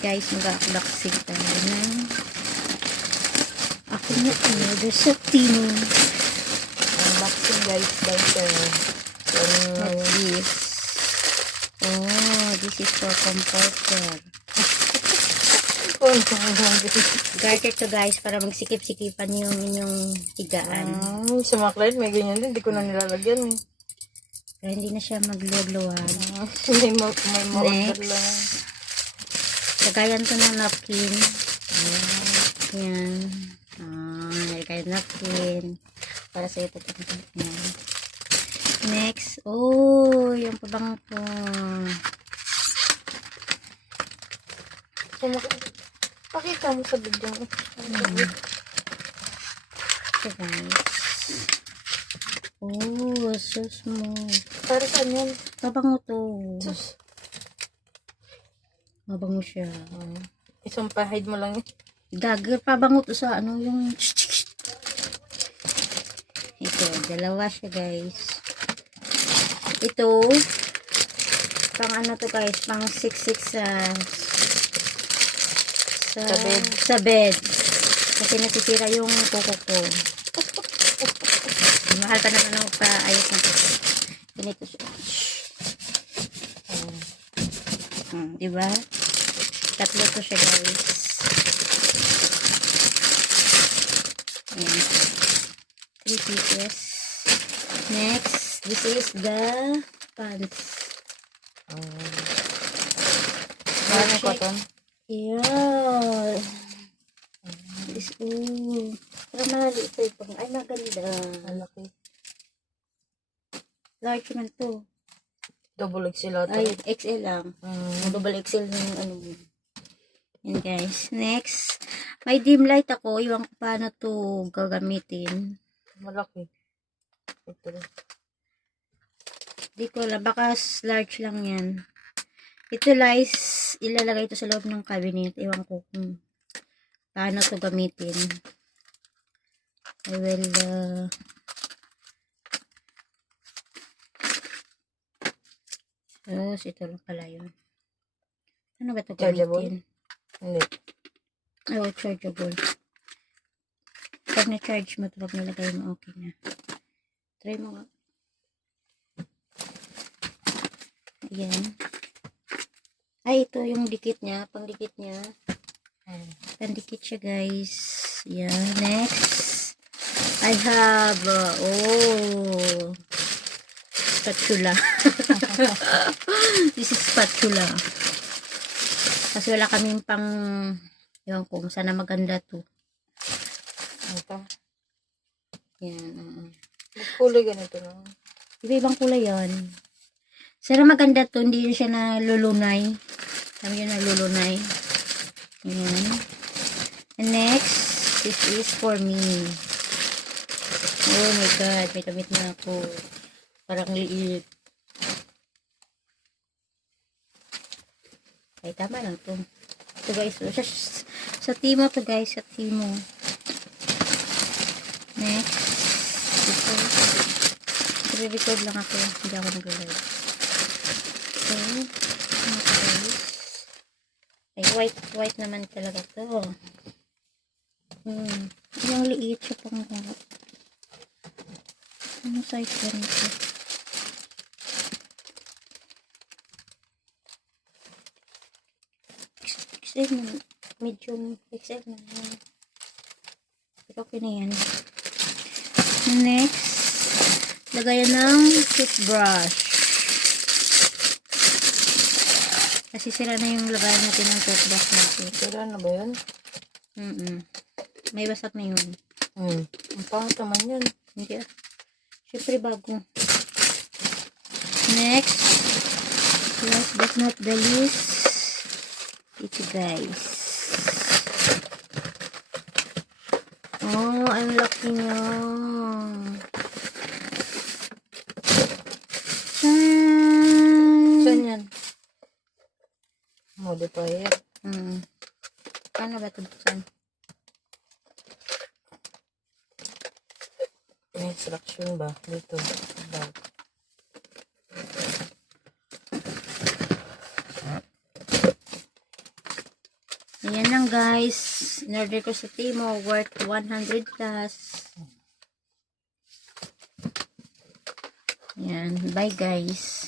guys, mag-unboxing tayo ng ako na order sa Timo. Unboxing guys, voucher. What's this? Oh, this is for comforter. Garter to guys, para magsikip-sikipan yung inyong higaan. Sa mga client, may ganyan din. Hindi ko na nilalagyan eh. Pero hindi na siya magluwag-luwag. May ma-order lang. Lagayan to ng napkin. Yan. Lagayan napkin. Para sa ito. Yan. Next. Oh, yung pabango po. Pakita mo sa video. So guys. Oh, so smooth. Para saan yan? Pabango to. Sus. Mabango siya. Isang pahide mo lang yun. Gagawin pabango to sa ano yung ito, dalawa siya guys. Ito pang ano to guys, pang 6 sa bed. Kasi nasisira yung kuko ko. Mahal pa naman ako pa ayos na to. Ganito siya. Diba? Tatlo to siya guys. Ayan. 3 pieces. Next, this is the pants. Ano cotton? Yeah. This, pero mahali ito. Ay, maganda. Malaki. Large man to. Double XL ata. Ay, XL lang. Double XL yung ano. Yan guys. Next, may dim light ako. Iwan ko paano to gagamitin. Malaki. Ito. Di ko alam. Baka large lang yan. Ito guys, ilalagay ito sa loob ng cabinet. Iwan ko kung paano to gamitin. I will ito lang pala yun. Ano ba ito gamitin? Hindi. Oh, chargeable. Pag na-charge mo ito, pag nilagay mo, okay na. Try mo nga. Ayan. Ay, ito yung dikit niya. Pangdikit niya. Pandikit siya, guys. Ayan. Next, I have, spatula. This is spatula. Kasi wala kaming pang, ewan ko, sana maganda to. Ito. Yan. Kulay ganito lang. Iba-ibang kulay yan. Sana maganda to, hindi siya nalulunay. Sabi yun, nalulunay. Ayan. And next, this is for me. Oh my God, may damit na ako. Parang liit. Ay, tama lang to. Ito guys, sa Timo to guys, sa Timo. Next, ito. I-record lang ako, hindi ako nag-live. Okay. Ay, white naman talaga to. Yung liit siya pang ano size ba nito? XL na, medium XL na. Okay na yan. Next, lagayan ng toothbrush. Kasi sira na yung lagayan natin ng toothbrush natin. Sira na ba yun? May wasak na yun. Ang pangit naman yun. Hindi ah. Siyempre bago. Next, last but not the least, ito guys. Oh, ang laki niya. Saan yan? Modifier. Paano ba ito buksan? Instruction ba? Dito. Bag. Ayan lang guys. In-order ko sa Timo. Worth 100 plus. Ayan. Bye guys.